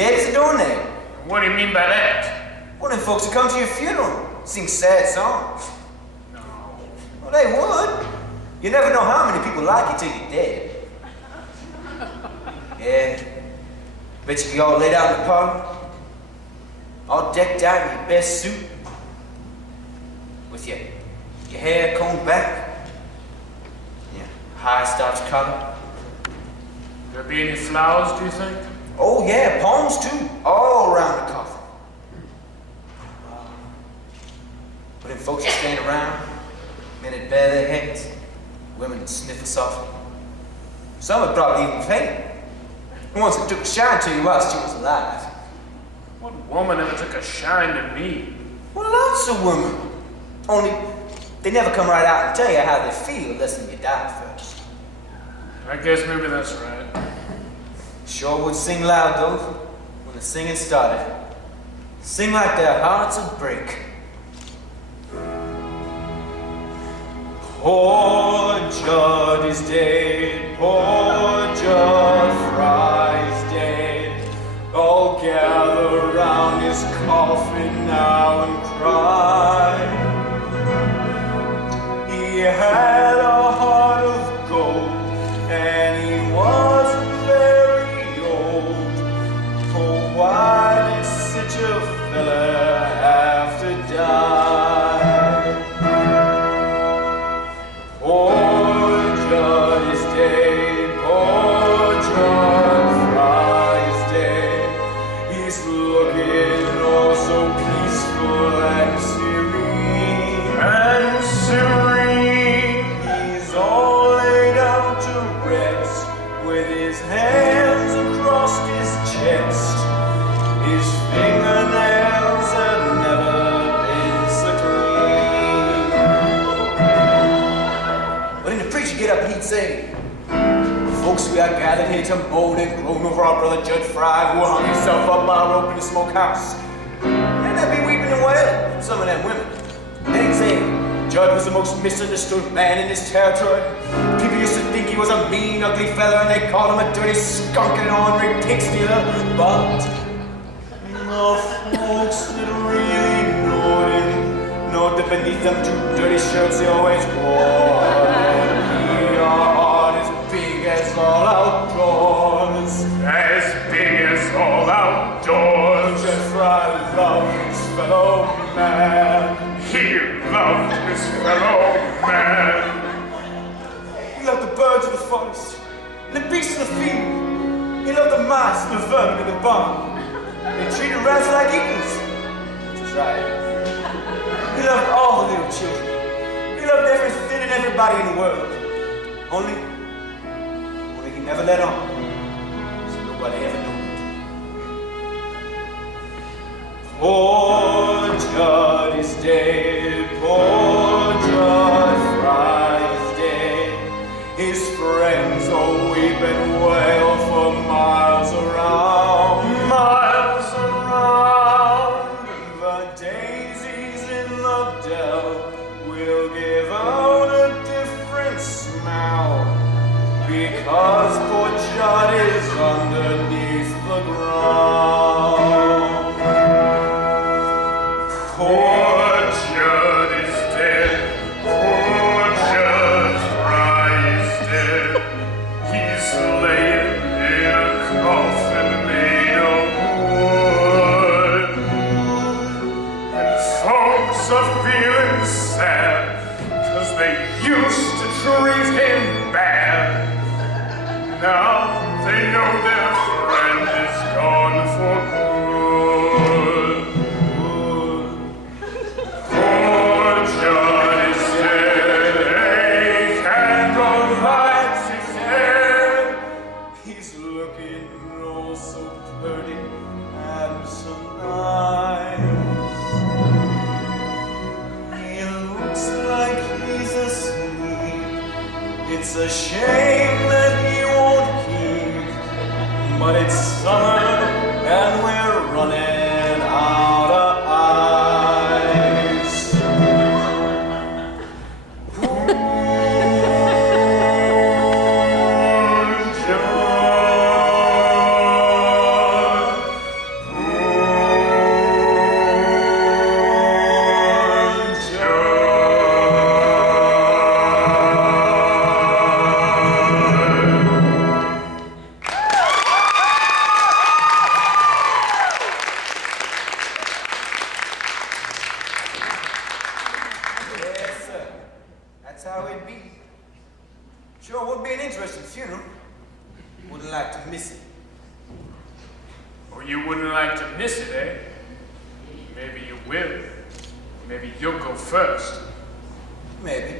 gay as a doornail. What do you mean by that? Well, them folks would come to your funeral, sing sad songs. No. Well, they would. You never know how many people like you till you're dead. Yeah. Bet you be all laid out in the parlor, all decked out in your best suit, with your hair combed back, your high starch collar. There be any flowers, do you think? Oh yeah, palms too, all around the coffin. But then folks would stand around, men would bare their heads, women would sniffle softly. Some would probably even faint. The ones that took a shine to you while she was alive. What woman ever took a shine to me? Well, lots of women. Only, they never come right out and tell you how they feel unless you die first. I guess maybe that's right. Sure would sing loud, though, when the singing started. Sing like their hearts would break. Poor Judd is dead, poor Judd Fry's dead. All gather round his coffin now and cry. He had a heart of gold, and he wasn't very old. Oh, why did such a fella have to die? Poor Judd is dead, poor Judd Fry is dead. He's looking oh so peaceful and serene. And serene. He's all laid out to rest, with his hands across his chest. His fingernails have never been so clean. But then the preacher get up and he'd say, folks, we are gathered here to moan and groan over our brother Judd Fry, who hung himself up by a rope in the smokehouse. And they'd be weeping and wailing for some of them women. And they'd say, Judd was the most misunderstood man in this territory. People used to think he was a mean, ugly fella, and they called him a dirty, skunk and ornery pig stealer. But the folks that really knowed him knowed that beneath them two dirty shirts he always wore. As all outdoors, As big as all outdoors. Judd Fry loved his fellow man. He loved his fellow man. He loved the birds of the forest, and the beasts of the field. He loved the mice and the vermin in the barn. They treated rats like eagles. Which is right. He loved all the little children. He loved everything and everybody in the world. Only he never let on, so nobody ever knew it. Poor Judd is dead, poor Judd Fry is dead. His friends all weep and wail for miles around, miles around. The daisies in the dell will give out a different smell, because poor Judd is underneath the ground. Poor Judd is dead. Poor Judd Fry is dead. He's laying in a coffin made of wood. And folks are feeling sad, 'cause they used to treat him bad. Now they know their friend is gone for good. Poor Judd is dead. A candle lights his head. He's looking oh so pretty and so nice. He looks like he's asleep. It's a shame that he won't keep, but it's summer and we're running out of ice. Poor Judd, So you wouldn't like to miss it, eh? Maybe you will. Maybe you'll go first. Maybe.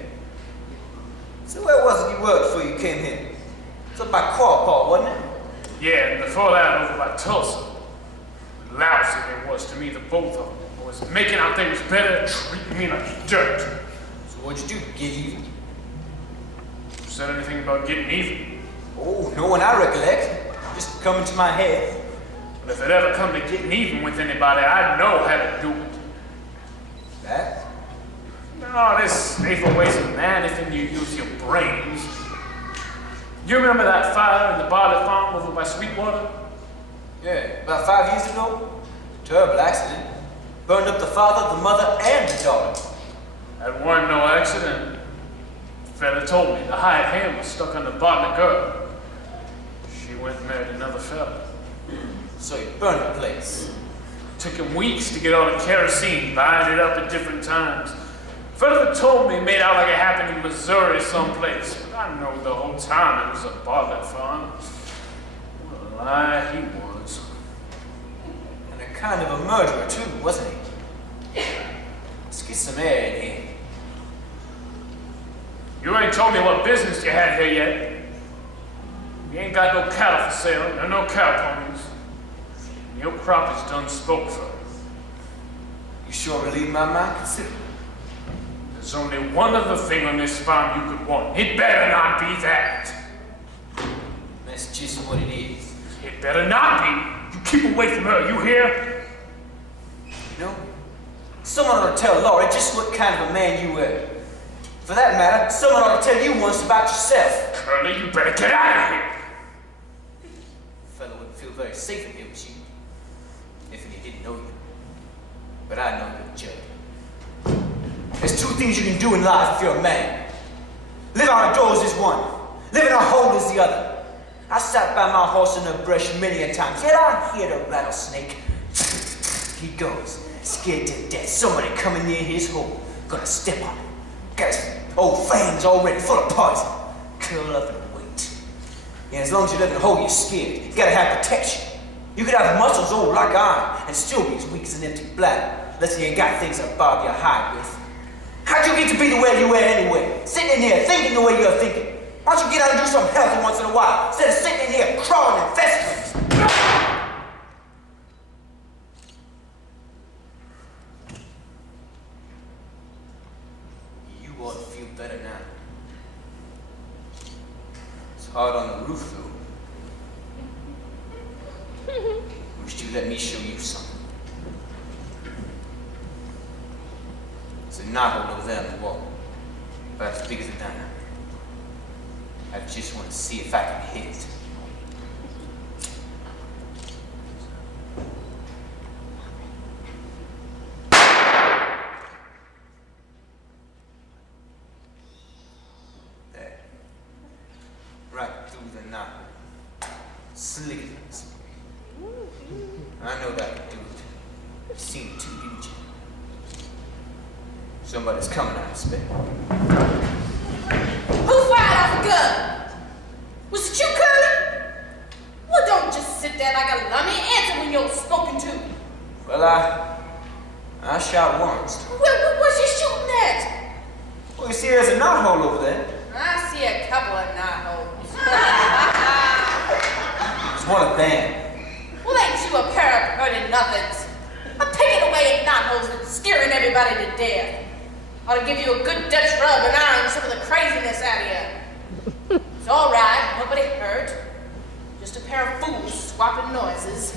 So where was it you worked before you came here? It's up by Claremore, wasn't it? Yeah, and before that, over by Tulsa. Lousy it was to me, the both of them. I was making out things better, treating me like dirt. So what'd you do, get even? Said anything about getting even? Oh, no one I recollect. Just coming to my head. But if it ever come to getting even with anybody, I'd know how to do it. That? No, there's safer ways than that if you use your brains. You remember that fire in the barley farm over by Sweetwater? Yeah, about 5 years ago. Terrible accident. Burned up the father, the mother, and the daughter. That wasn't no accident. The fella told me the hired hand was stuck on the bottom of the girl. She went and married another fella. So you burned the place. Took him weeks to get all the kerosene, buying it up at different times. Fella that told me made out like it happened in Missouri someplace. But I know the whole time it was a barley farm. What a lie he was. And a kind of a murderer too, wasn't he? Let's get some air in here. You ain't told me what business you had here yet. You ain't got no cattle for sale, no cow ponies. Your crop is done spoke for. You sure relieved my mind considerably. There's only one other thing on this farm you could want. It better not be that. That's just what it is. It better not be. You keep away from her, you hear? You know, someone ought to tell Laurey just what kind of a man you were. For that matter, someone ought to tell you once about yourself. Curly, you better get out of here. The fellow wouldn't feel very safe if it was you. If he didn't know you. But I know you're a judge. There's two things you can do in life if you're a man. Live out of doors is one. Live in a hole is the other. I sat by my horse in the brush many a time. Yet I hear the rattlesnake. He goes, scared to death. Somebody coming near his hole. Gonna step on him. Got his old fangs already full of poison. Curl up and wait. Yeah, as long as you live in a hole, you're scared. You gotta have protection. You could have muscles old like iron and still be as weak as an empty bladder. Unless you ain't got things to bob your hide with. How'd you get to be the way you were anyway? Sitting in here thinking the way you're thinking. Why don't you get out and do something healthy once in a while, instead of sitting in here crawling and festering? You ought to feel better now. It's hard on the roof, though. Wish you'd let me show you something. There's a knothole over there on the wall, about as big as a dime. I just want to see if I can hit it. There. Right through the knot. Slick as I know that I can do it. You've seen it too, didn't you? Somebody's coming, I expect. Who fired off a gun? Was it you, Curly? Well, don't just sit there like a lummy. Answer when you're spoken to. Well, I shot once. What's you shooting at? Well, you see, there's a knothole over there. I see a couple of knotholes. It's one of them. Well, ain't you a pair of pretty nothings? I'm picking away at knotholes and scaring everybody to death. Ought to give you a good Dutch rub and iron some of the craziness out of you. It's all right, nobody hurt. Just a pair of fools swapping noises.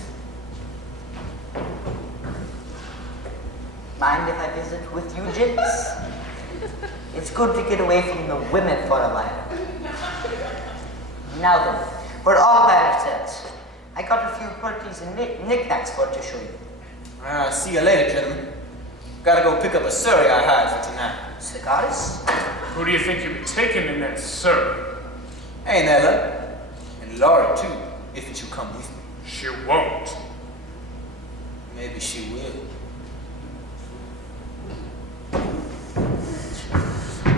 Mind if I visit with you, Jips? It's good to get away from the women for a while. Now then, for all that says, I got a few pretties and knickknacks for to show you. See you later, gentlemen. Gotta go pick up a surrey I hired for tonight. Cigars? Who do you think you'll be taking in that surrey? Ain't that luck? And Laura, too, if it should come with me. She won't. Maybe she will.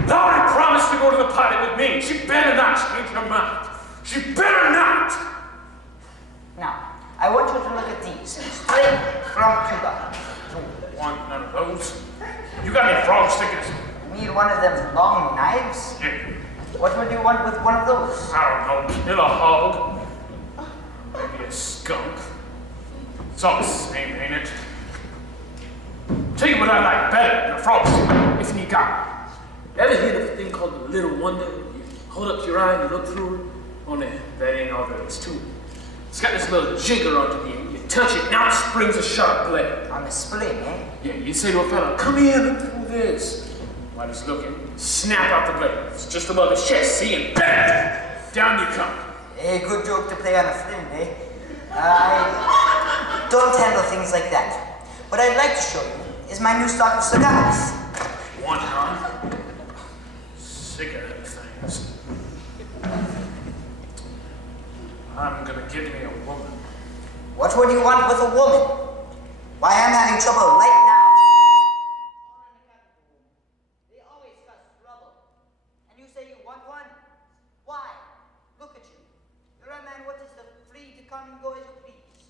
Laurey promised to go to the party with me. She better not change her mind. She better not! Now, I want you to look at with these, straight from Cuba. Don't want none of those. You got any frog stickers? You need one of them long knives? Yeah. What would you want with one of those? I don't know. Kill a hog. Maybe a skunk. It's all the same, ain't it? Tell you what I like better than a frog sticker, if you got it. Ever heard of a thing called the Little Wonder? You hold up your eye and you look through it. Only that ain't all there is to it. It's got this little jigger on the end. You touch it, now it springs a sharp blade. On the spring, eh? Yeah, you say to a fellow, come here, look through this. While he's looking, snap out the blade. It's just above his chest, see, and bang! Down you come. A good joke to play on a friend, eh? I don't handle things like that. What I'd like to show you is my new stock of cigars. One, huh? Cigarette things. I'm gonna get me a woman. What would you want with a woman? Why, I'm having trouble right now. They always cause trouble. And you say you want one? Why? Look at you. You're a man what is free to come and go as you please.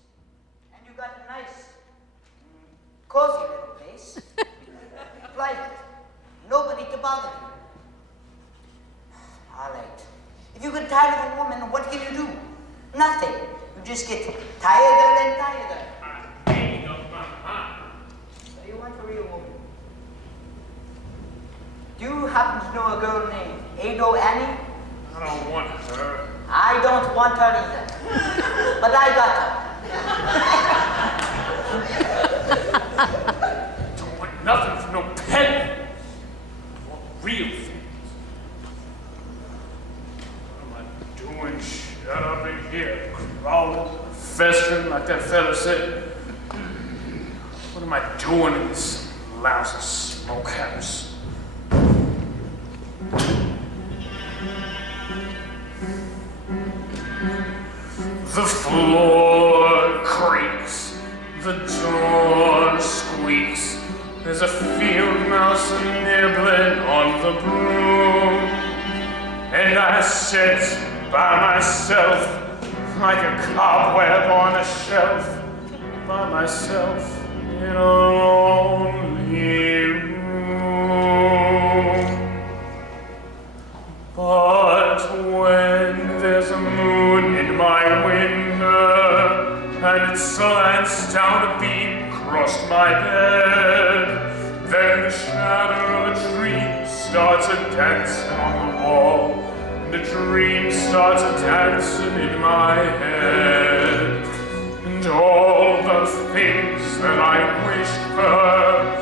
And you got a nice, cozy little place. Private. Nobody to bother you. All right. If you get tired of a woman, what can you do? Nothing. You just get tireder and tireder. I'm making up my mind. So you want a real woman? Do you happen to know a girl named Ado Annie? I don't want her. I don't want her either. But I got her. Don't want nothing from no penny. I want real things. What am I doing? Shut up in here, crawling, festering like that fella said. What am I doing in this lousy smokehouse? The floor creaks, the door squeaks. There's a field mouse nibbling on the broom, and I sit by myself like a cobweb on a shelf, by myself in a lonely room. But when there's a moon in my window and it slants down a beam across my bed, then the shadow of a tree starts a dancing on the wall, and a dream starts a dancing in my head, and all the things that I wished for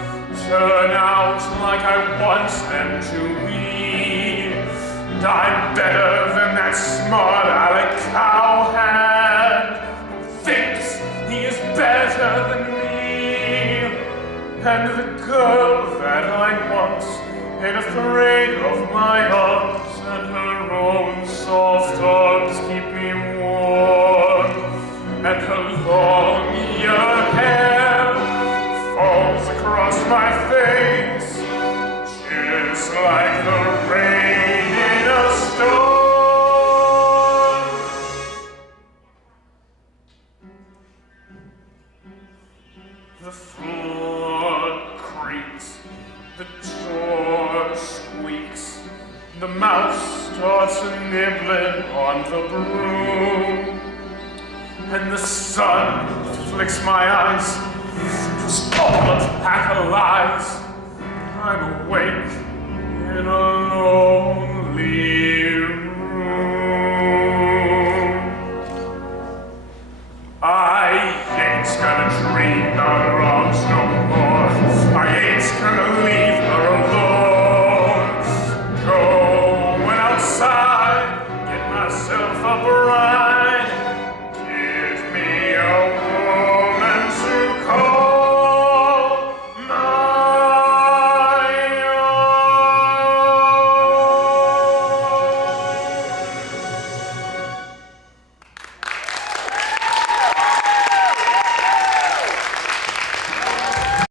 turn out like I want them to be. And I'm better than that smart aleck cowhand who thinks he is better than me. And the girl that I want ain't afraid of my arms, and her own soft arms keep me warm, and her long yellow hair falls across my face just like the rain in a storm. The floor creaks, the door squeaks, the mouse starts nibbling on the broom, and the sun flicks my eyes. It's all a pack of lies. I'm awake in a lonely